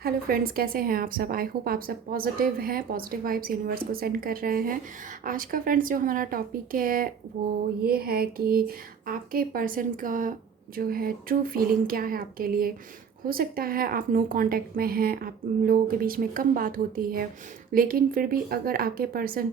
Hello friends, कैसे हैं आप सब। आई होप आप सब पॉजिटिव हैं, पॉजिटिव वाइब्स यूनिवर्स को सेंड कर रहे हैं। आज का फ्रेंड्स जो हमारा टॉपिक है वो ये है कि आपके पर्सन का जो है ट्रू फीलिंग क्या है आपके लिए। हो सकता है आप नो कांटेक्ट में हैं, आप लोगों के बीच में कम बात होती है, लेकिन फिर भी अगर आपके पर्सन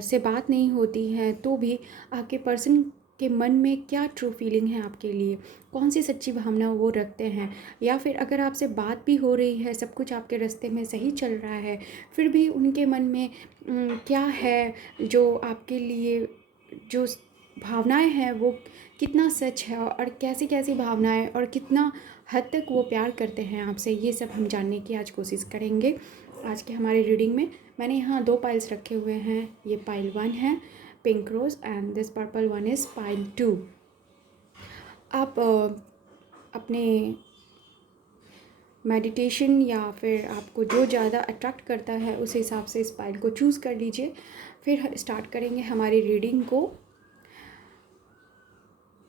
से बात नहीं होती है तो भी आपके पर्सन के मन में क्या ट्रू फीलिंग है आपके लिए, कौन सी सच्ची भावना वो रखते हैं। या फिर अगर आपसे बात भी हो रही है, सब कुछ आपके रास्ते में सही चल रहा है, फिर भी उनके मन में क्या है जो आपके लिए जो भावनाएं हैं वो कितना सच है, और कैसी कैसी भावनाएं और कितना हद तक वो प्यार करते हैं आपसे, ये सब हम जानने की आज कोशिश करेंगे। आज के हमारे रीडिंग में मैंने यहाँ दो पाइल्स रखे हुए हैं। ये पाइल 1 है pink rose and this purple one is pile 2। आप अपने मेडिटेशन या फिर आपको जो ज़्यादा अट्रैक्ट करता है उस हिसाब से इस पाइल को चूज़ कर लीजिए। फिर स्टार्ट करेंगे हमारी रीडिंग को।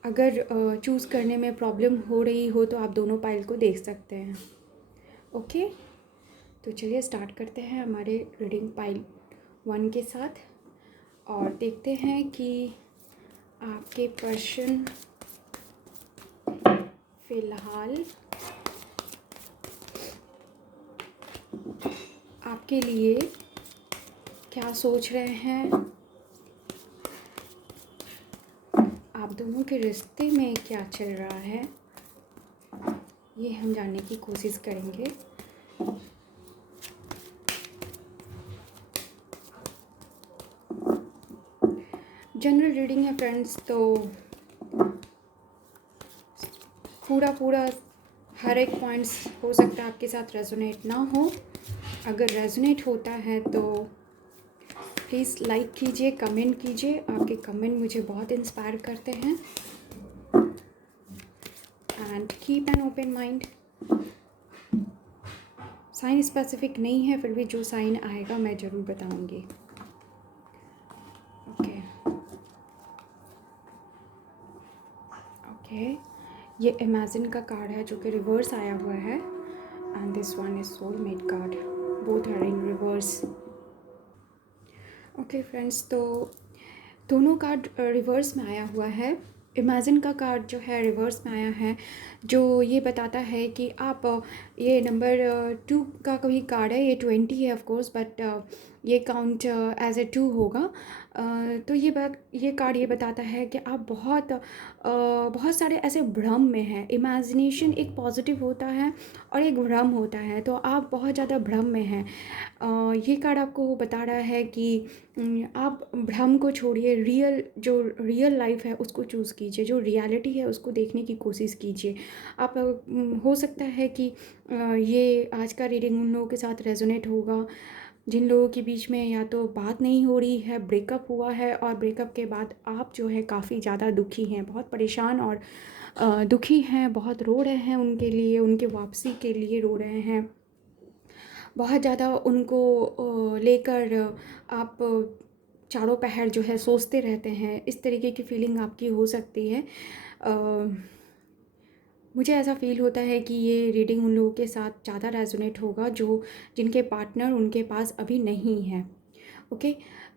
अगर चूज़ करने में प्रॉब्लम हो रही हो तो आप दोनों पाइल को देख सकते हैं। ओके, तो चलिए स्टार्ट करते हैं हमारे रीडिंग पाइल 1 के साथ और देखते हैं कि आपके पर्सन फ़िलहाल आपके लिए क्या सोच रहे हैं, आप दोनों के रिश्ते में क्या चल रहा है, ये हम जानने की कोशिश करेंगे। जनरल रीडिंग है फ्रेंड्स, तो पूरा हर एक पॉइंट्स हो सकता है आपके साथ रेजोनेट ना हो। अगर रेजोनेट होता है तो प्लीज़ लाइक कीजिए, कमेंट कीजिए। आपके कमेंट मुझे बहुत इंस्पायर करते हैं। And keep an open mind. Sign specific नहीं है, फिर भी जो साइन आएगा मैं ज़रूर बताऊंगी। ओके ओके, ये इमेजिन का कार्ड है जो कि रिवर्स आया हुआ है and this one is soulmate card, both are in reverse. Okay friends, तो दोनों कार्ड रिवर्स में आया हुआ है। इमेजिन का कार्ड जो है रिवर्स में आया है, जो ये बताता है कि आप ये नंबर 2 का कोई कार्ड है, ये 20 है ऑफ कोर्स, बट ये काउंट एज ए 2 होगा। तो ये कार्ड ये बताता है कि आप बहुत सारे ऐसे भ्रम में हैं। इमेजिनेशन एक पॉजिटिव होता है और एक भ्रम होता है, तो आप बहुत ज़्यादा भ्रम में हैं। ये कार्ड आपको बता रहा है कि आप भ्रम को छोड़िए, जो रियल लाइफ है उसको चूज़ कीजिए, जो रियलिटी है उसको देखने की कोशिश कीजिए। आप हो सकता है कि ये आज का रीडिंग उन लोगों के साथ रेजोनेट होगा जिन लोगों के बीच में या तो बात नहीं हो रही है, ब्रेकअप हुआ है, और ब्रेकअप के बाद आप जो है काफ़ी ज़्यादा दुखी हैं, बहुत परेशान और दुखी हैं, बहुत रो रहे हैं उनके लिए, उनके वापसी के लिए रो रहे हैं, बहुत ज़्यादा उनको लेकर आप चारों पहर जो है सोचते रहते हैं। इस तरीके की फीलिंग आपकी हो सकती है। मुझे ऐसा फ़ील होता है कि ये रीडिंग उन लोगों के साथ ज़्यादा रेजोनेट होगा जो जिनके पार्टनर उनके पास अभी नहीं है। ओके,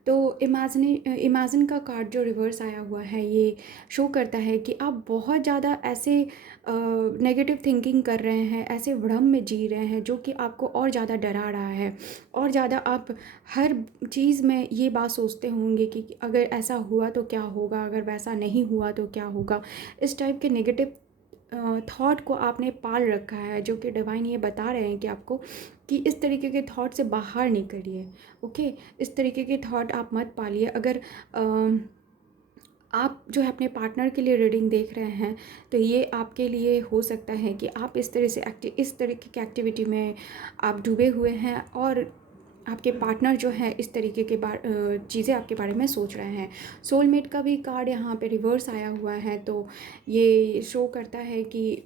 तो इमेजिन का कार्ड जो रिवर्स आया हुआ है ये शो करता है कि आप बहुत ज़्यादा ऐसे नेगेटिव थिंकिंग कर रहे हैं, ऐसे भ्रम में जी रहे हैं जो कि आपको और ज़्यादा डरा रहा है। और ज़्यादा आप हर चीज़ में ये बात सोचते होंगे कि अगर ऐसा हुआ तो क्या होगा, अगर वैसा नहीं हुआ तो क्या होगा। इस टाइप के नेगेटिव थॉट को आपने पाल रखा है, जो कि डिवाइन ये बता रहे हैं कि आपको कि इस तरीके के थॉट से बाहर निकलिए। ओके, इस तरीके के थॉट आप मत पालिए। अगर आप जो है अपने पार्टनर के लिए रीडिंग देख रहे हैं तो ये आपके लिए हो सकता है कि आप इस तरीके की एक्टिविटी में आप डूबे हुए हैं, और आपके पार्टनर जो है इस तरीके के चीज़ें आपके बारे में सोच रहे हैं। सोलमेट का भी कार्ड यहाँ पे रिवर्स आया हुआ है, तो ये शो करता है कि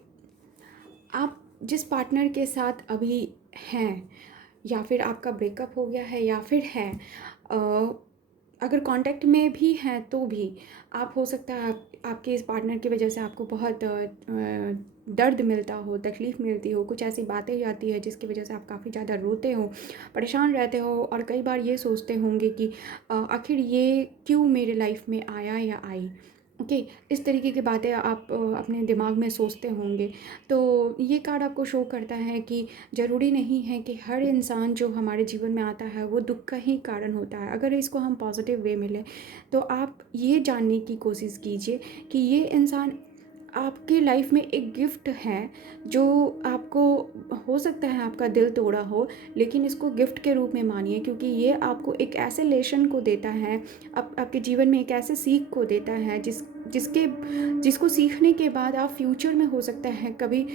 आप जिस पार्टनर के साथ अभी हैं, या फिर आपका ब्रेकअप हो गया है या फिर है, अगर कांटेक्ट में भी हैं तो भी आप, हो सकता है आपके इस पार्टनर की वजह से आपको बहुत दर्द मिलता हो, तकलीफ़ मिलती हो, कुछ ऐसी बातें आती है जिसकी वजह से आप काफ़ी ज़्यादा रोते हो, परेशान रहते हो और कई बार ये सोचते होंगे कि आखिर ये क्यों मेरे लाइफ में आया या आई। ओके, इस तरीके की बातें आप अपने दिमाग में सोचते होंगे। तो ये कार्ड आपको शो करता है कि ज़रूरी नहीं है कि हर इंसान जो हमारे जीवन में आता है वो दुःख का ही कारण होता है। अगर इसको हम पॉजिटिव वे में लें तो आप ये जानने की कोशिश कीजिए कि ये इंसान आपके लाइफ में एक गिफ्ट है, जो आपको, हो सकता है आपका दिल तोड़ा हो, लेकिन इसको गिफ्ट के रूप में मानिए, क्योंकि ये आपको एक ऐसे लेसन को देता है, आपके जीवन में एक ऐसे सीख को देता है जिसको सीखने के बाद आप फ्यूचर में, हो सकता है कभी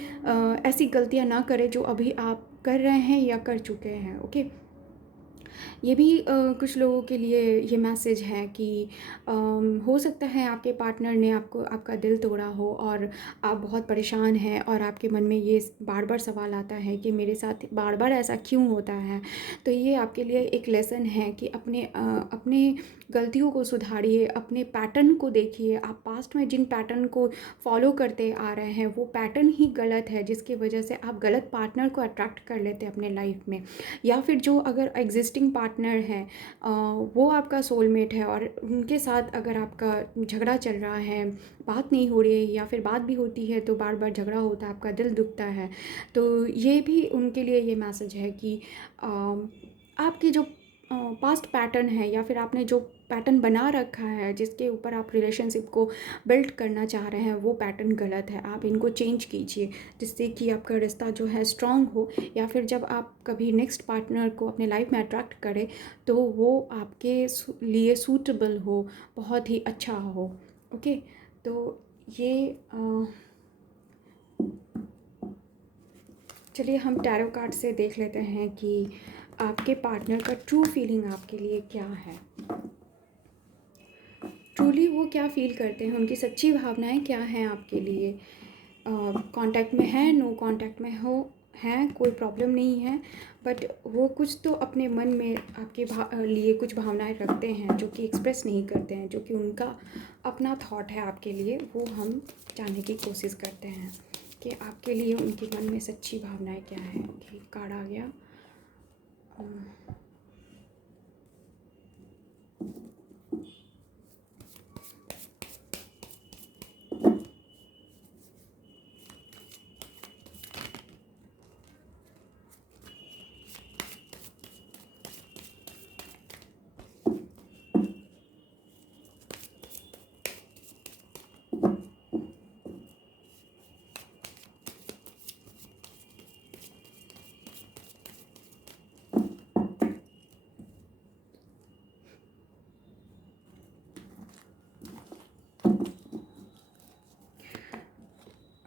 ऐसी गलतियां ना करें जो अभी आप कर रहे हैं या कर चुके हैं। ओके, ये भी कुछ लोगों के लिए ये मैसेज है कि हो सकता है आपके पार्टनर ने आपका दिल तोड़ा हो और आप बहुत परेशान हैं और आपके मन में ये बार बार सवाल आता है कि मेरे साथ बार बार ऐसा क्यों होता है। तो ये आपके लिए एक लेसन है कि अपने गलतियों को सुधारिए, अपने पैटर्न को देखिए। आप पास्ट में जिन पैटर्न को फॉलो करते आ रहे हैं वो पैटर्न ही गलत है, जिसकी वजह से आप गलत पार्टनर को अट्रैक्ट कर लेते हैं अपने लाइफ में। या फिर जो अगर एग्जिस्टिंग पार्टनर है वो आपका सोलमेट है और उनके साथ अगर आपका झगड़ा चल रहा है, बात नहीं हो रही है, या फिर बात भी होती है तो बार बार झगड़ा होता है, आपका दिल दुखता है, तो ये भी उनके लिए ये मैसेज है कि आपकी जो पास्ट पैटर्न है या फिर आपने जो पैटर्न बना रखा है जिसके ऊपर आप रिलेशनशिप को बिल्ड करना चाह रहे हैं वो पैटर्न गलत है। आप इनको चेंज कीजिए जिससे कि आपका रिश्ता जो है स्ट्रांग हो, या फिर जब आप कभी नेक्स्ट पार्टनर को अपने लाइफ में अट्रैक्ट करें तो वो आपके लिए सूटेबल हो, बहुत ही अच्छा हो। ओके, तो ये चलिए हम टैरो कार्ड से देख लेते हैं कि आपके पार्टनर का ट्रू फीलिंग आपके लिए क्या है। ट्रूली वो क्या फ़ील करते हैं, उनकी सच्ची भावनाएं क्या हैं आपके लिए। कांटेक्ट में है, नो कांटेक्ट में हो, हैं, कोई प्रॉब्लम नहीं है, बट वो कुछ तो अपने मन में आपके लिए कुछ भावनाएं रखते हैं जो कि एक्सप्रेस नहीं करते हैं, जो कि उनका अपना थॉट है आपके लिए। वो हम जानने की कोशिश करते हैं कि आपके लिए उनके मन में सच्ची भावनाएं क्या है। ओके, कार्ड आ गया।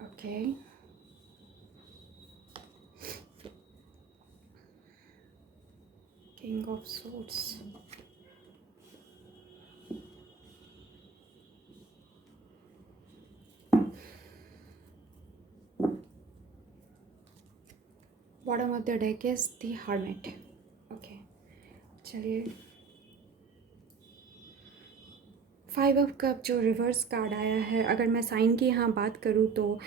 Okay, king of swords, bottom of the deck is the hermit. Okay, चलिए 5 ऑफ कप जो रिवर्स कार्ड आया है, अगर मैं साइन की यहाँ बात करूँ तो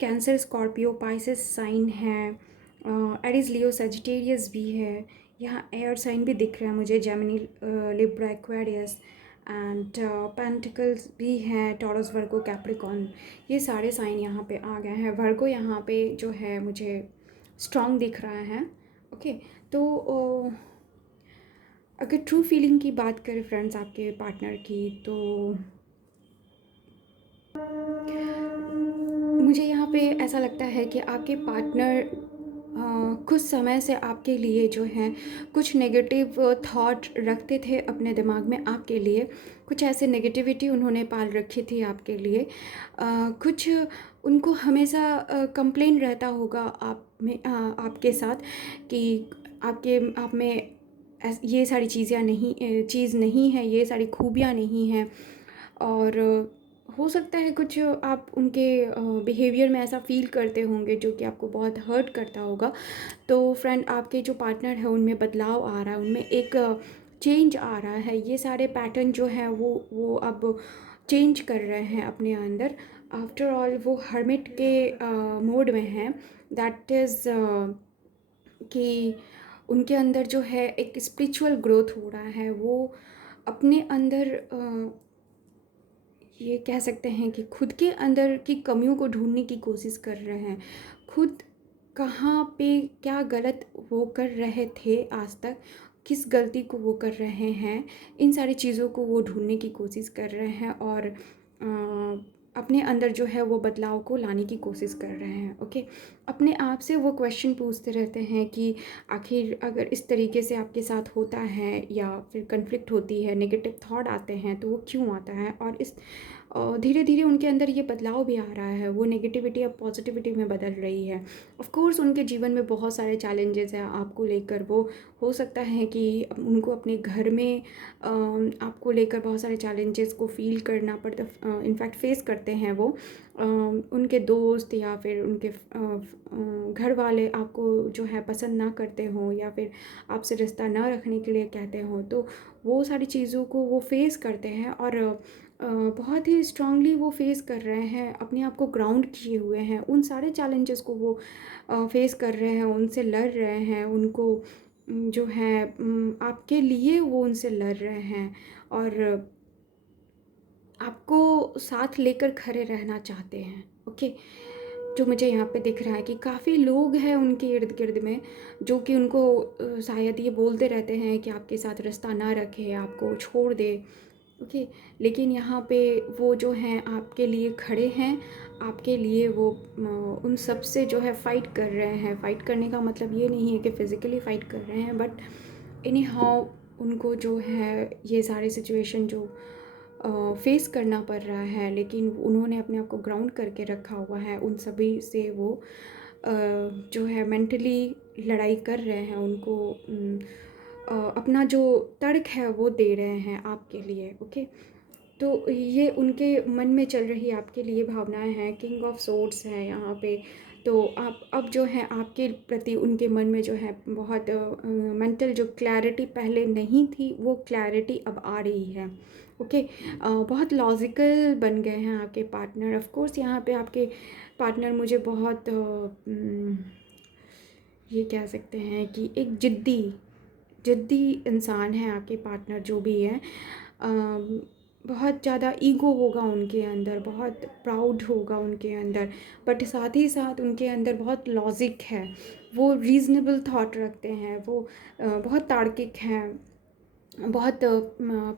कैंसर, स्कॉर्पियो, पाइसेस साइन है, एरीज, लियो, सेजिटेरियस भी है, यहाँ एयर साइन भी दिख रहा है मुझे, Gemini, Libra, Aquarius and pentacles भी हैं, टॉरस, वर्गो, कैप्रिकॉन, ये सारे साइन यहाँ पे आ गए हैं। वर्गो यहाँ पे जो है मुझे स्ट्रॉन्ग दिख रहा है। ओके, तो अगर ट्रू फीलिंग की बात करें फ्रेंड्स आपके पार्टनर की, तो मुझे यहाँ पे ऐसा लगता है कि आपके पार्टनर कुछ समय से आपके लिए जो है कुछ नेगेटिव थॉट रखते थे अपने दिमाग में आपके लिए, कुछ ऐसे नेगेटिविटी उन्होंने पाल रखी थी आपके लिए। कुछ उनको हमेशा कंप्लेन रहता होगा आपके साथ कि आप में ये सारी चीज़ नहीं है, ये सारी खूबियाँ नहीं हैं। और हो सकता है कुछ आप उनके बिहेवियर में ऐसा फ़ील करते होंगे जो कि आपको बहुत हर्ट करता होगा। तो फ्रेंड, आपके जो पार्टनर है उनमें बदलाव आ रहा है, उनमें एक चेंज आ रहा है, ये सारे पैटर्न जो है वो अब चेंज कर रहे हैं अपने अंदर। आफ्टर ऑल वो हर्मिट के मोड में हैं, दैट इज़ कि उनके अंदर जो है एक स्पिरिचुअल ग्रोथ हो रहा है। वो अपने अंदर ये कह सकते हैं कि खुद के अंदर की कमियों को ढूंढने की कोशिश कर रहे हैं। खुद कहाँ पे क्या गलत वो कर रहे थे आज तक, किस गलती को वो कर रहे हैं, इन सारी चीज़ों को वो ढूंढने की कोशिश कर रहे हैं और अपने अंदर जो है वो बदलाव को लाने की कोशिश कर रहे हैं। ओके, अपने आप से वो क्वेश्चन पूछते रहते हैं कि आखिर अगर इस तरीके से आपके साथ होता है या फिर कन्फ्लिक्ट होती है, नेगेटिव थॉट आते हैं, तो वो क्यों आता है। और इस धीरे धीरे उनके अंदर ये बदलाव भी आ रहा है, वो नेगेटिविटी अब पॉजिटिविटी में बदल रही है। ऑफ कोर्स उनके जीवन में बहुत सारे चैलेंजेस हैं आपको लेकर। वो हो सकता है कि उनको अपने घर में आपको लेकर बहुत सारे चैलेंजेस को फील करना पड़ता, इनफैक्ट फेस करते हैं वो। उनके दोस्त या फिर उनके घर वाले आपको जो है पसंद ना करते हों या फिर आपसे रिश्ता ना रखने के लिए कहते हों, तो वो सारी चीज़ों को वो फेस करते हैं और बहुत ही स्ट्रांगली वो फेस कर रहे हैं, अपने आप को ग्राउंड किए हुए हैं। उन सारे चैलेंजेस को वो फेस कर रहे हैं, उनसे लड़ रहे हैं, उनको जो है आपके लिए वो उनसे लड़ रहे हैं और आपको साथ लेकर खड़े रहना चाहते हैं। ओके, जो मुझे यहाँ पे दिख रहा है कि काफ़ी लोग हैं उनके इर्द गिर्द में जो कि उनको शायद ये बोलते रहते हैं कि आपके साथ रिश्ता ना रखे, आपको छोड़ दे। ओके, लेकिन यहाँ पे वो जो हैं आपके लिए खड़े हैं, आपके लिए वो उन सब से जो है फ़ाइट कर रहे हैं। फ़ाइट करने का मतलब ये नहीं है कि फ़िज़िकली फ़ाइट कर रहे हैं, बट एनी हाउ उनको जो है ये सारे सिचुएशन जो फेस करना पड़ रहा है, लेकिन उन्होंने अपने आप को ग्राउंड करके रखा हुआ है। उन सभी से वो जो है मेंटली लड़ाई कर रहे हैं, उनको अपना जो तर्क है वो दे रहे हैं आपके लिए। ओके, तो ये उनके मन में चल रही आपके लिए भावनाएं हैं। किंग ऑफ सोर्ड्स है यहाँ पे। तो आप अब जो है आपके प्रति उनके मन में जो है बहुत मेंटल जो क्लैरिटी पहले नहीं थी, वो क्लैरिटी अब आ रही है। ओके, बहुत लॉजिकल बन गए हैं आपके पार्टनर। ऑफ कोर्स यहाँ पे आपके पार्टनर मुझे बहुत ये कह सकते हैं कि एक जिद्दी इंसान है आपके पार्टनर जो भी है। बहुत ज़्यादा ईगो होगा उनके अंदर, बहुत प्राउड होगा उनके अंदर, बट साथ ही साथ उनके अंदर बहुत लॉजिक है। वो रीज़नेबल थॉट रखते हैं, वो बहुत तार्किक हैं, बहुत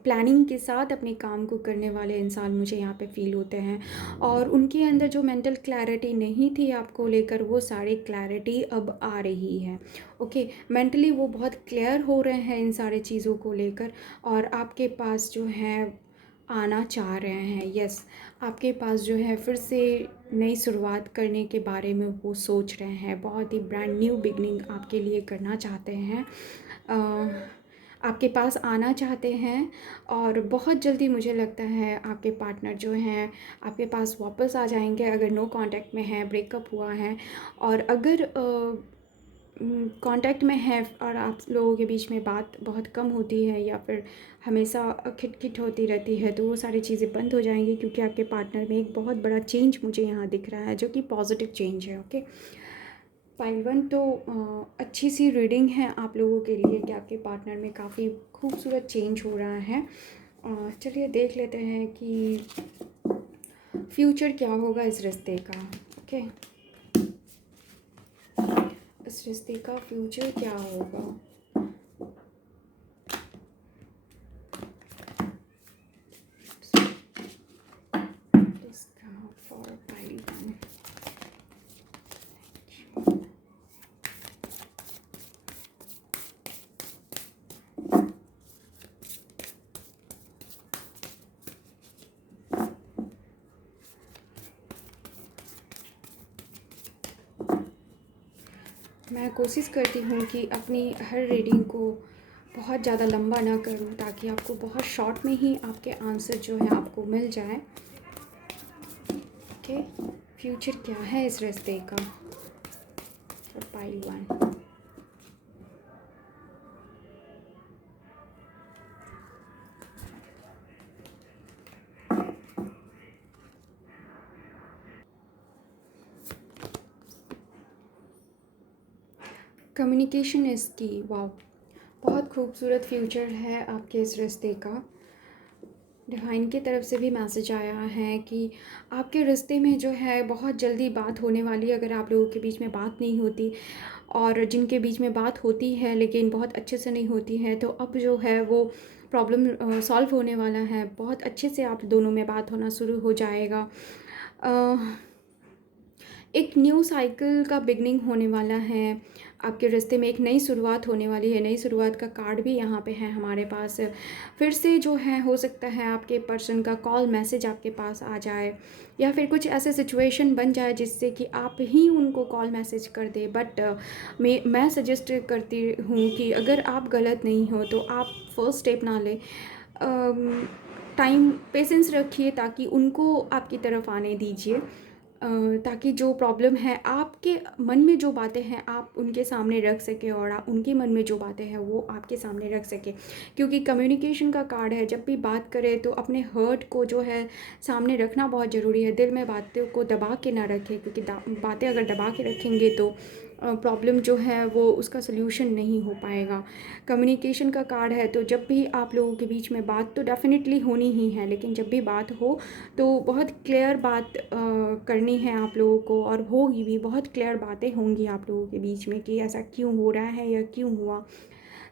प्लानिंग के साथ अपने काम को करने वाले इंसान मुझे यहाँ पे फ़ील होते हैं। और उनके अंदर जो मेंटल क्लैरिटी नहीं थी आपको लेकर, वो सारी क्लैरिटी अब आ रही है। ओके, मेंटली वो बहुत क्लियर हो रहे हैं इन सारे चीज़ों को लेकर और आपके पास जो है आना चाह रहे हैं। यस, आपके पास जो है फिर से नई शुरुआत करने के बारे में वो सोच रहे हैं, बहुत ही ब्रांड न्यू बिगनिंग आपके लिए करना चाहते हैं, आपके पास आना चाहते हैं। और बहुत जल्दी मुझे लगता है आपके पार्टनर जो हैं आपके पास वापस आ जाएंगे, अगर नो कांटेक्ट में है, ब्रेकअप हुआ है। और अगर कांटेक्ट में है और आप लोगों के बीच में बात बहुत कम होती है या फिर हमेशा खिटखिट होती रहती है, तो वो सारी चीज़ें बंद हो जाएंगी, क्योंकि आपके पार्टनर में एक बहुत बड़ा चेंज मुझे यहाँ दिख रहा है जो कि पॉजिटिव चेंज है। ओके, पाइल वन तो अच्छी सी रीडिंग है आप लोगों के लिए कि आपके पार्टनर में काफ़ी खूबसूरत चेंज हो रहा है। चलिए देख लेते हैं कि फ्यूचर क्या होगा इस रिश्ते का। ओके, इस रिश्ते का फ्यूचर क्या होगा। फॉर पाइल वन, मैं कोशिश करती हूँ कि अपनी हर रीडिंग को बहुत ज़्यादा लंबा ना करूँ, ताकि आपको बहुत शॉर्ट में ही आपके आंसर जो है आपको मिल जाए। ओके, फ्यूचर क्या है इस रिश्ते का for pile one. Communication is की। वाओ, बहुत खूबसूरत फ्यूचर है आपके इस रिश्ते का। डिवाइन की तरफ से भी मैसेज आया है कि आपके रिश्ते में जो है बहुत जल्दी बात होने वाली है। अगर आप लोगों के बीच में बात नहीं होती, और जिनके बीच में बात होती है लेकिन बहुत अच्छे से नहीं होती है, तो अब जो है वो प्रॉब्लम सॉल्व होने वाला है। बहुत अच्छे से आप दोनों में बात होना शुरू हो जाएगा। एक न्यू साइकिल का बिगनिंग होने वाला है। आपके रिश्ते में एक नई शुरुआत होने वाली है। नई शुरुआत का कार्ड भी यहाँ पे है हमारे पास। फिर से जो है हो सकता है आपके पर्सन का कॉल मैसेज आपके पास आ जाए, या फिर कुछ ऐसे सिचुएशन बन जाए जिससे कि आप ही उनको कॉल मैसेज कर दे। बट मैं सजेस्ट करती हूँ कि अगर आप गलत नहीं हो तो आप फर्स्ट स्टेप ना लें। टाइम पेशेंस रखिए ताकि उनको आपकी तरफ आने दीजिए, ताकि जो प्रॉब्लम है आपके मन में जो बातें हैं आप उनके सामने रख सकें, और आप उनके मन में जो बातें हैं वो आपके सामने रख सकें। क्योंकि कम्युनिकेशन का कार्ड है, जब भी बात करें तो अपने हर्ट को जो है सामने रखना बहुत ज़रूरी है। दिल में बातों को दबा के ना रखें, क्योंकि बातें अगर दबा के रखेंगे तो प्रॉब्लम जो है वो उसका सल्यूशन नहीं हो पाएगा। कम्युनिकेशन का कार्ड है, तो जब भी आप लोगों के बीच में बात तो डेफ़िनेटली होनी ही है, लेकिन जब भी बात हो तो बहुत क्लियर बात करनी है आप लोगों को, और होगी भी। बहुत क्लियर बातें होंगी आप लोगों के बीच में कि ऐसा क्यों हो रहा है या क्यों हुआ,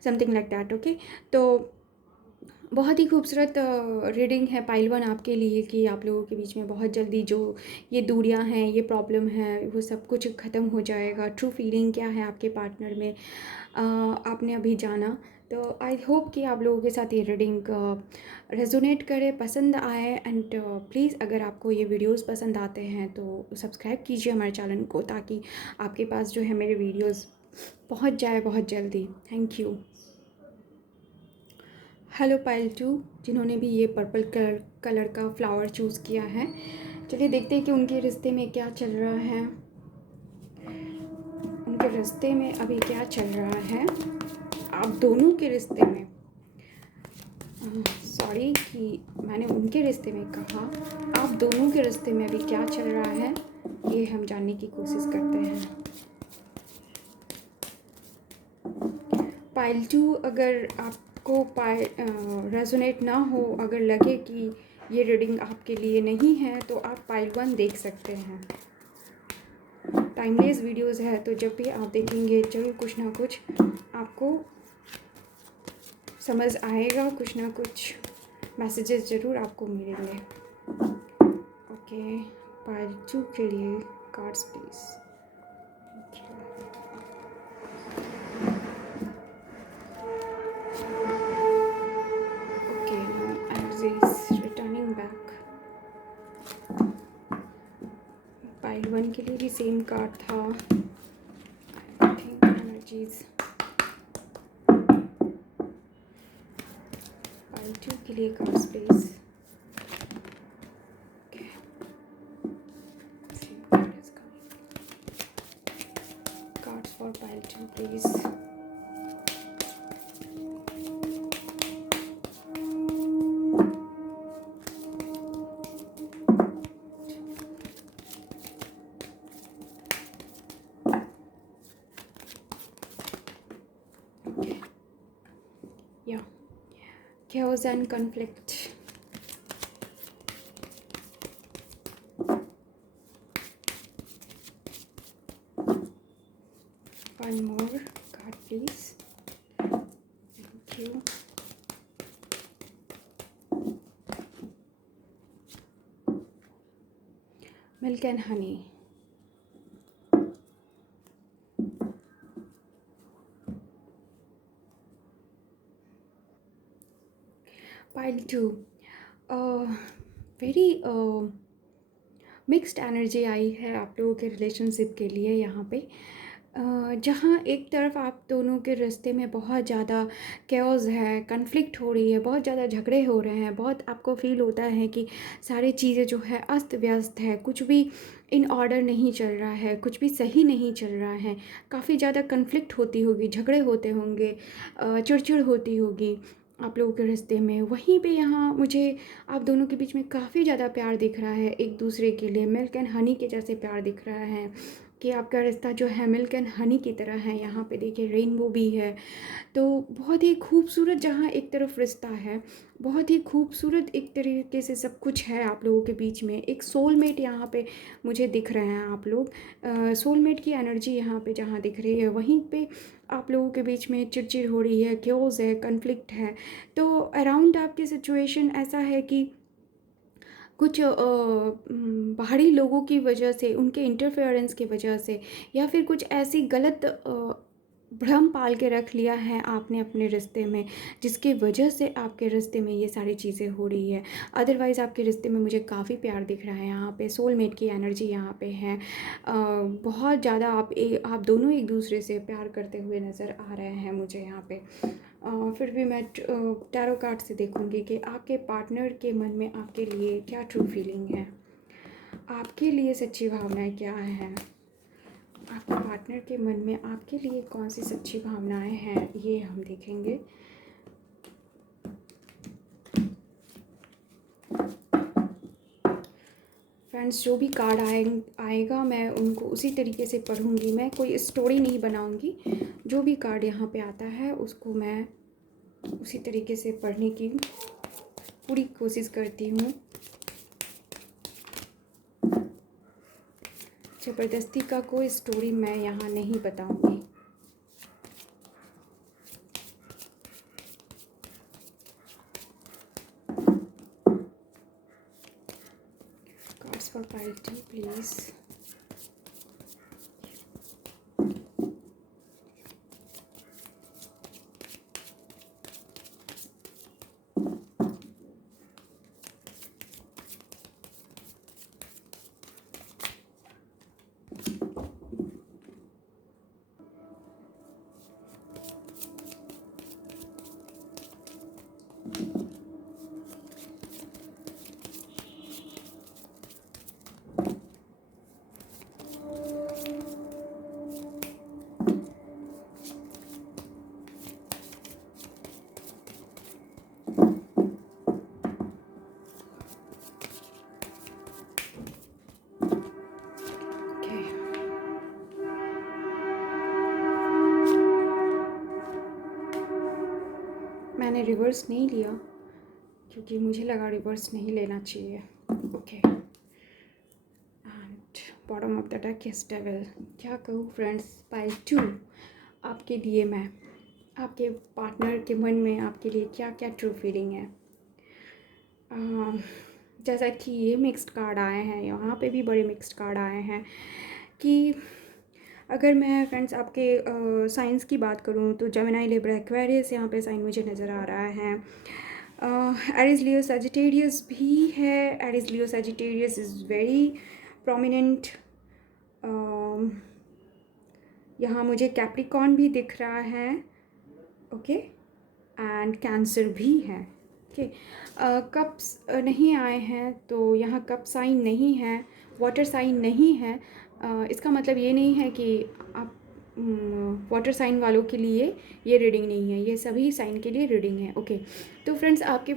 समथिंग लाइक दैट। ओके, तो बहुत ही खूबसूरत रीडिंग है पाइल वन आपके लिए कि आप लोगों के बीच में बहुत जल्दी जो ये दूरियां हैं, ये प्रॉब्लम है, वो सब कुछ ख़त्म हो जाएगा। ट्रू फीलिंग क्या है आपके पार्टनर में, आपने अभी जाना। तो आई होप कि आप लोगों के साथ ये रीडिंग रेजोनेट करे, पसंद आए। एंड प्लीज़ अगर आपको ये वीडियोस पसंद आते हैं तो सब्सक्राइब कीजिए हमारे चैनल को, ताकि आपके पास जो है मेरे वीडियोस पहुंच जाए बहुत जल्दी। Thank you. Hello pile two, जिन्होंने भी ये पर्पल कलर का फ्लावर चूज़ किया है। चलिए देखते हैं कि उनके रिश्ते में क्या चल रहा है। उनके रिश्ते में अभी क्या चल रहा है, आप दोनों के रिश्ते में। सॉरी कि मैंने उनके रिश्ते में कहा, आप दोनों के रिश्ते में अभी क्या चल रहा है ये हम जानने की कोशिश करते हैं। पाइल टू, अगर आपको रेजोनेट ना हो, अगर लगे कि ये रीडिंग आपके लिए नहीं है, तो आप पाइल वन देख सकते हैं। टाइमलेस वीडियोस है, तो जब भी आप देखेंगे ज़रूर कुछ ना कुछ आपको समझ आएगा, कुछ ना कुछ मैसेजेस ज़रूर आपको मिलेंगे। ओके, पाइल टू के लिए cards please. Okay, now energy is returning back. Pile one के लिए भी सेम कार्ड था। I think energies pile two के लिए card space. Cards for pile two please. Yeah, chaos and conflict. One more card please. Thank you. Milk and honey. Pile 2. Very mixed energy आई है आप लोगों के relationship के लिए यहाँ पे। जहाँ एक तरफ आप दोनों के रिश्ते में बहुत ज़्यादा कैओस है, कन्फ्लिक्ट हो रही है, बहुत ज़्यादा झगड़े हो रहे हैं, बहुत आपको फील होता है कि सारी चीज़ें जो है अस्त व्यस्त है, कुछ भी इन ऑर्डर नहीं चल रहा है, कुछ भी सही नहीं चल रहा है। काफ़ी ज़्यादा कन्फ्लिक्ट होती होगी, झगड़े होते होंगे, चिड़चिड़ होती होगी आप लोगों के रिश्ते में। वहीं पे यहाँ मुझे आप दोनों के बीच में काफ़ी ज़्यादा प्यार दिख रहा है एक दूसरे के लिए। मिल्क एंड हनी के जैसे प्यार दिख रहा है कि आपका रिश्ता जो है मिल्क एंड हनी की तरह है। यहाँ पे देखिए रेनबो भी है, तो बहुत ही खूबसूरत जहाँ एक तरफ रिश्ता है, बहुत ही खूबसूरत एक तरीके से सब कुछ है आप लोगों के बीच में। एक सोलमेट यहाँ पे मुझे दिख रहे हैं आप लोग। सोलमेट की एनर्जी यहाँ पे जहाँ दिख रही है, वहीं पे आप लोगों के बीच में चिड़चिड़ हो रही है, क्योस है, कन्फ्लिक्ट है। तो अराउंड आपकी सिचुएशन ऐसा है कि कुछ बाहरी लोगों की वजह से, उनके इंटरफेरेंस की वजह से, या फिर कुछ ऐसी गलत भ्रम पाल के रख लिया है आपने अपने रिश्ते में, जिसके वजह से आपके रिश्ते में ये सारी चीज़ें हो रही है। अदरवाइज़ आपके रिश्ते में मुझे काफ़ी प्यार दिख रहा है। यहाँ पे सोलमेट की एनर्जी यहाँ पे है। बहुत ज़्यादा आप दोनों एक दूसरे से प्यार करते हुए नज़र आ रहे हैं मुझे यहाँ पे। फिर भी मैं टैरो कार्ड से देखूंगी कि आपके पार्टनर के मन में आपके लिए क्या ट्रू फीलिंग है, आपके लिए सच्ची भावनाएं क्या हैं, आपके पार्टनर के मन में आपके लिए कौन सी सच्ची भावनाएं हैं, ये हम देखेंगे। फ्रेंड्स, जो भी कार्ड आएगा मैं उनको उसी तरीके से पढ़ूंगी। मैं कोई स्टोरी नहीं बनाऊंगी। जो भी कार्ड यहाँ पे आता है उसको मैं उसी तरीके से पढ़ने की पूरी कोशिश करती हूँ। ज़बरदस्ती का कोई स्टोरी मैं यहाँ नहीं बताऊँगी। Cards for clarity please. मैंने रिवर्स नहीं लिया क्योंकि मुझे लगा रिवर्स नहीं लेना चाहिए। Okay, and bottom of the deck is devil. क्या कहूँ फ्रेंड्स, पाइल 2 आपके लिए मैं, आपके पार्टनर के मन में आपके लिए क्या क्या ट्रू फीलिंग है। जैसा कि ये मिक्स्ड कार्ड आए हैं, यहाँ पे भी बड़े मिक्स्ड कार्ड आए हैं कि अगर मैं फ्रेंड्स आपके साइंस की बात करूँ तो जेमिनी, लिब्रा, एक्वेरियस यहाँ पे साइन मुझे नज़र आ रहा है। एरीज, लियो, सजिटेरियस भी है। Aries, Leo, Sagittarius is very prominent. यहाँ मुझे कैप्रिकॉर्न भी दिख रहा है। ओके, एंड कैंसर भी है। ओके, कप्स नहीं आए हैं तो यहाँ कप साइन नहीं है, वाटर साइन नहीं है। इसका मतलब ये नहीं है कि आप वाटर साइन वालों के लिए ये रीडिंग नहीं है, ये सभी साइन के लिए रीडिंग है। ओके, तो फ्रेंड्स आपके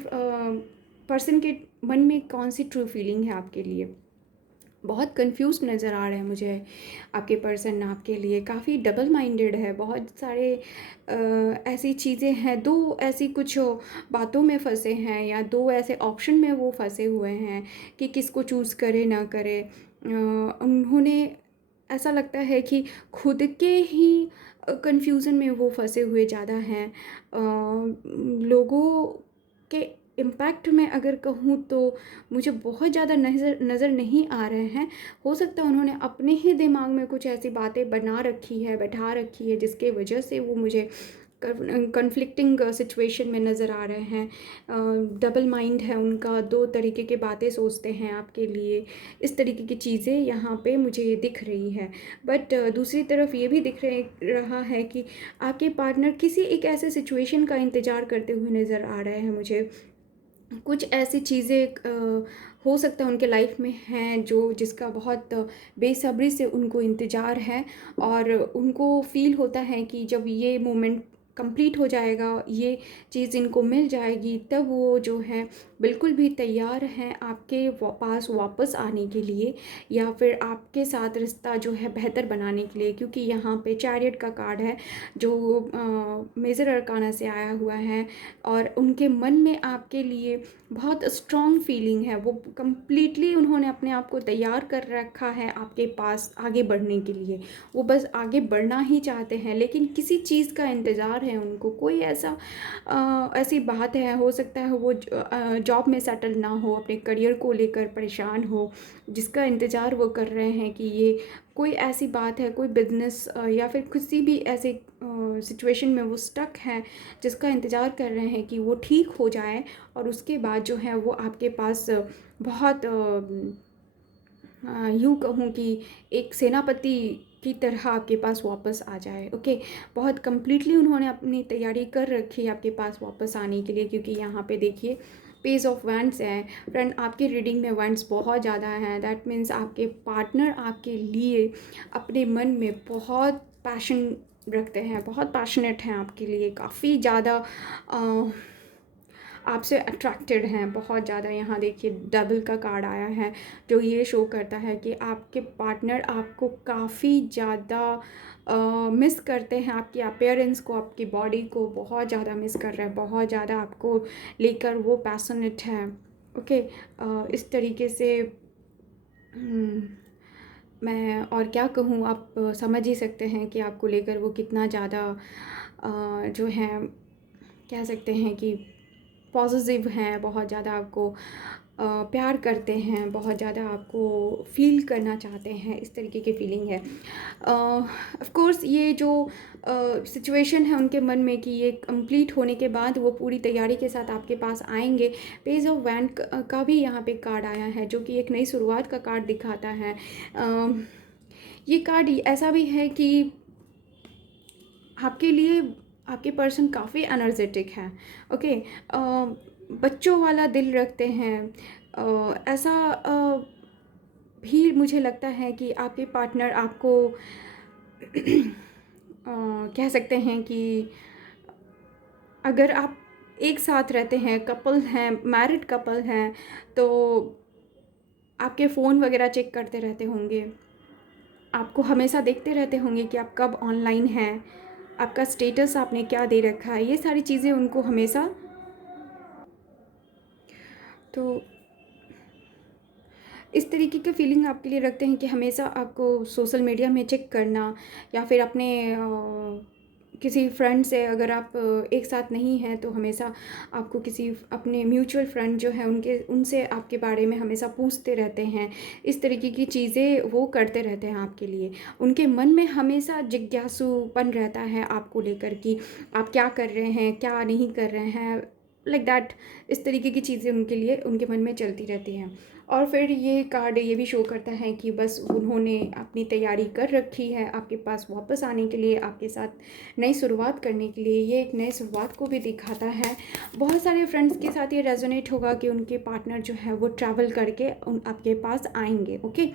पर्सन के मन में कौन सी ट्रू फीलिंग है आपके लिए? बहुत कंफ्यूज नज़र आ रहे हैं मुझे आपके पर्सन। आपके लिए काफ़ी डबल माइंडेड है। बहुत सारे ऐसी चीज़ें हैं, दो ऐसी कुछ बातों में फंसे हैं, या दो ऐसे ऑप्शन में वो फंसे हुए हैं कि किसको चूज़ करे ना करे। उन्होंने, ऐसा लगता है कि खुद के ही कंफ्यूजन में वो फंसे हुए ज़्यादा हैं। लोगों के इम्पैक्ट में अगर कहूँ तो मुझे बहुत ज़्यादा नज़र नहीं आ रहे हैं। हो सकता है उन्होंने अपने ही दिमाग में कुछ ऐसी बातें बना रखी है, बैठा रखी है, जिसके वजह से वो मुझे कन्फ्लिक्टिंग सिचुएशन में नज़र आ रहे हैं। डबल माइंड है उनका, दो तरीके की बातें सोचते हैं आपके लिए। इस तरीके की चीज़ें यहाँ पे मुझे दिख रही है। बट दूसरी तरफ ये भी रहा है कि आपके पार्टनर किसी एक ऐसे सिचुएशन का इंतज़ार करते हुए नज़र आ रहे हैं मुझे। कुछ ऐसी चीज़ें हो सकता है उनके लाइफ में हैं जिसका बहुत बेसब्री से उनको इंतज़ार है, और उनको फील होता है कि जब ये मोमेंट कंप्लीट हो जाएगा, ये चीज़ इनको मिल जाएगी, तब वो जो है बिल्कुल भी तैयार हैं आपके पास वापस आने के लिए, या फिर आपके साथ रिश्ता जो है बेहतर बनाने के लिए। क्योंकि यहाँ पे चैरियट का कार्ड है जो मेजर अरकाना से आया हुआ है, और उनके मन में आपके लिए बहुत स्ट्रॉन्ग फीलिंग है। वो कंप्लीटली उन्होंने अपने आप को तैयार कर रखा है आपके पास आगे बढ़ने के लिए। वो बस आगे बढ़ना ही चाहते हैं, लेकिन किसी चीज़ का इंतज़ार है उनको। कोई ऐसी बात है, हो सकता है वो जॉब में सेटल ना हो, अपने करियर को लेकर परेशान हो, जिसका इंतज़ार वो कर रहे हैं कि ये कोई ऐसी बात है, कोई बिजनेस या फिर किसी भी ऐसे सिचुएशन में वो स्टक हैं, जिसका इंतज़ार कर रहे हैं कि वो ठीक हो जाए, और उसके बाद जो है वो आपके पास बहुत यूँ कहूँ कि एक सेनापति की तरह आपके पास वापस आ जाए। ओके, बहुत कंप्लीटली उन्होंने अपनी तैयारी कर रखी है आपके पास वापस आने के लिए। क्योंकि यहाँ पे देखिए पेज ऑफ वैंड्स है फ्रेंड, आपकी रीडिंग में वैंड्स बहुत ज़्यादा हैं। दैट मीन्स आपके पार्टनर आपके लिए अपने मन में बहुत पैशन रखते हैं, बहुत पैशनेट हैं आपके लिए, काफ़ी ज़्यादा आपसे अट्रैक्टेड हैं बहुत ज़्यादा। यहाँ देखिए डबल का कार्ड आया है, जो ये शो करता है कि आपके पार्टनर आपको काफ़ी ज़्यादा मिस करते हैं, आपकी अपीयरेंस को, आपकी बॉडी को बहुत ज़्यादा मिस कर रहे हैं, बहुत ज़्यादा आपको लेकर वो पैशनेट है। ओके, इस तरीके से मैं और क्या कहूँ, आप समझ ही सकते हैं कि आपको लेकर वो कितना ज़्यादा जो है कह सकते हैं कि पॉजिटिव हैं, बहुत ज़्यादा आपको प्यार करते हैं, बहुत ज़्यादा आपको फ़ील करना चाहते हैं, इस तरीके की फ़ीलिंग है। ऑफ़ कोर्स ये जो सिचुएशन है उनके मन में कि ये कंप्लीट होने के बाद वो पूरी तैयारी के साथ आपके पास आएँगे। पेज ऑफ वैंड का भी यहाँ पे कार्ड आया है, जो कि एक नई शुरुआत का कार्ड दिखाता है। ये कार्ड ऐसा भी है कि आपके लिए आपके पर्सन काफ़ी एनर्जेटिक हैं। ओके, बच्चों वाला दिल रखते हैं। ऐसा भी मुझे लगता है कि आपके पार्टनर आपको कह सकते हैं कि अगर आप एक साथ रहते हैं, कपल हैं, मैरिड कपल हैं, तो आपके फ़ोन वगैरह चेक करते रहते होंगे, आपको हमेशा देखते रहते होंगे कि आप कब ऑनलाइन हैं, आपका स्टेटस आपने क्या दे रखा है। ये सारी चीज़ें उनको हमेशा, तो इस तरीके की फीलिंग आपके लिए रखते हैं कि हमेशा आपको सोशल मीडिया में चेक करना, या फिर अपने किसी फ्रेंड से अगर आप एक साथ नहीं हैं, तो हमेशा आपको किसी अपने म्यूचुअल फ्रेंड जो है उनसे आपके बारे में हमेशा पूछते रहते हैं। इस तरीके की चीज़ें वो करते रहते हैं आपके लिए। उनके मन में हमेशा जिज्ञासुपन रहता है आपको लेकर कि आप क्या कर रहे हैं, क्या नहीं कर रहे हैं, लाइक दैट। इस तरीके की चीज़ें उनके लिए उनके मन में चलती रहती हैं। और फिर ये कार्ड ये भी शो करता है कि बस उन्होंने अपनी तैयारी कर रखी है आपके पास वापस आने के लिए, आपके साथ नई शुरुआत करने के लिए। ये एक नई शुरुआत को भी दिखाता है। बहुत सारे फ्रेंड्स के साथ ये रेजोनेट होगा कि उनके पार्टनर जो है वो ट्रैवल करके आपके पास आएंगे। ओके,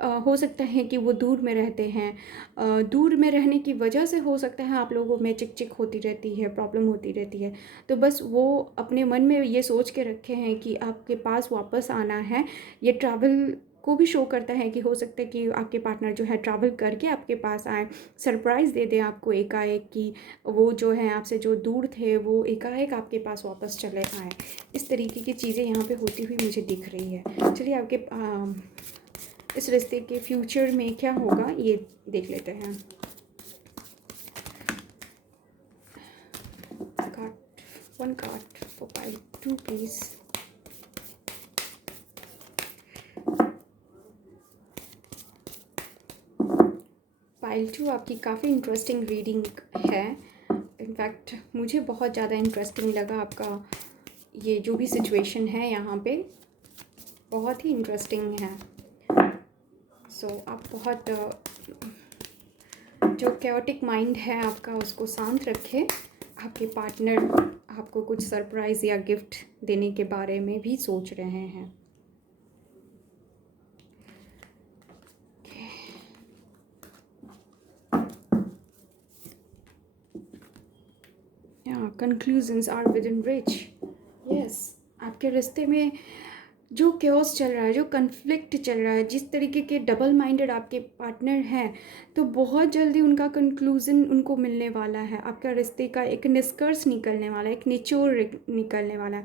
हो सकता है कि वो दूर में रहते हैं, दूर में रहने की वजह से हो सकता है आप लोगों में चिक चिक होती रहती है, प्रॉब्लम होती रहती है। तो बस वो अपने मन में ये सोच के रखे हैं कि आपके पास वापस आना है। ये ट्रैवल को भी शो करता है कि हो सकता है कि आपके पार्टनर जो है ट्रैवल करके आपके पास आए, सरप्राइज़ दे दें आपको एकाएक, कि वो जो है आपसे जो दूर थे वो एकाएक आपके पास वापस चले आए। इस तरीके की चीज़ें यहाँ पे होती हुई मुझे दिख रही है। चलिए आपके इस रिश्ते के फ्यूचर में क्या होगा ये देख लेते हैं। Card, one card for pile 2 please. Pile 2 आपकी काफ़ी इंटरेस्टिंग रीडिंग है। इनफैक्ट मुझे बहुत ज़्यादा इंटरेस्टिंग लगा आपका ये जो भी सिचुएशन है यहाँ पे, बहुत ही इंटरेस्टिंग है। आप बहुत जो कैओटिक माइंड है आपका उसको शांत रखें। आपके पार्टनर आपको कुछ सरप्राइज़ या गिफ्ट देने के बारे में भी सोच रहे हैं। Conclusions are within reach. Yes, आपके रिश्ते में जो केओस चल रहा है, जो कन्फ्लिक्ट चल रहा है, जिस तरीके के डबल माइंडेड आपके पार्टनर हैं, तो बहुत जल्दी उनका कंक्लूज़न उनको मिलने वाला है। आपका रिश्ते का एक निष्कर्ष निकलने वाला है, एक निचोड़ निकलने वाला है।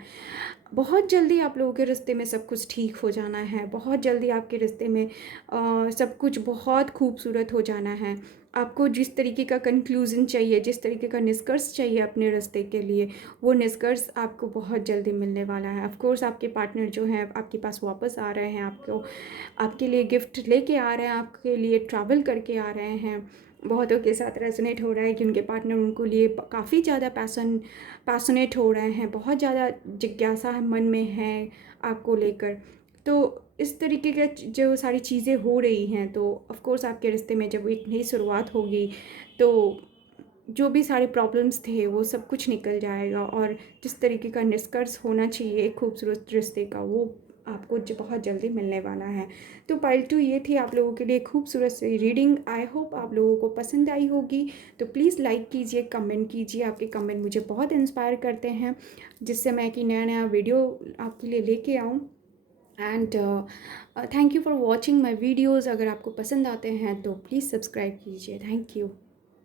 बहुत जल्दी आप लोगों के रिश्ते में सब कुछ ठीक हो जाना है। बहुत जल्दी आपके रिश्ते में सब कुछ बहुत खूबसूरत हो जाना है। आपको जिस तरीके का कंक्लूज़न चाहिए, जिस तरीके का निष्कर्ष चाहिए अपने रिश्ते के लिए, वो निष्कर्ष आपको बहुत जल्दी मिलने वाला है। ऑफ कोर्स आपके पार्टनर जो हैं आपके पास वापस आ रहे हैं, आपके लिए गिफ्ट लेके आ रहे हैं, आपके लिए ट्रैवल करके आ रहे हैं। बहुतों के साथ रेजोनेट हो रहा है कि उनके पार्टनर उनको लिए काफ़ी ज़्यादा पैशनेट हो रहे हैं, बहुत ज़्यादा जिज्ञासा मन में है आपको लेकर। तो इस तरीके के जो सारी चीज़ें हो रही हैं, तो ऑफ कोर्स आपके रिश्ते में जब एक नई शुरुआत होगी, तो जो भी सारे प्रॉब्लम्स थे वो सब कुछ निकल जाएगा, और जिस तरीके का निष्कर्ष होना चाहिए एक खूबसूरत रिश्ते का, वो आपको बहुत जल्दी मिलने वाला है। तो पाइल 2 ये थी आप लोगों के लिए खूबसूरत सी रीडिंग। आई होप आप लोगों को पसंद आई होगी। तो प्लीज़ लाइक कीजिए, कमेंट कीजिए। आपके कमेंट मुझे बहुत इंस्पायर करते हैं, जिससे मैं कि नया नया वीडियो आपके लिए लेके आऊँ। And thank you for watching my videos. अगर आपको पसंद आते हैं तो प्लीज़ सब्सक्राइब कीजिए। Thank you.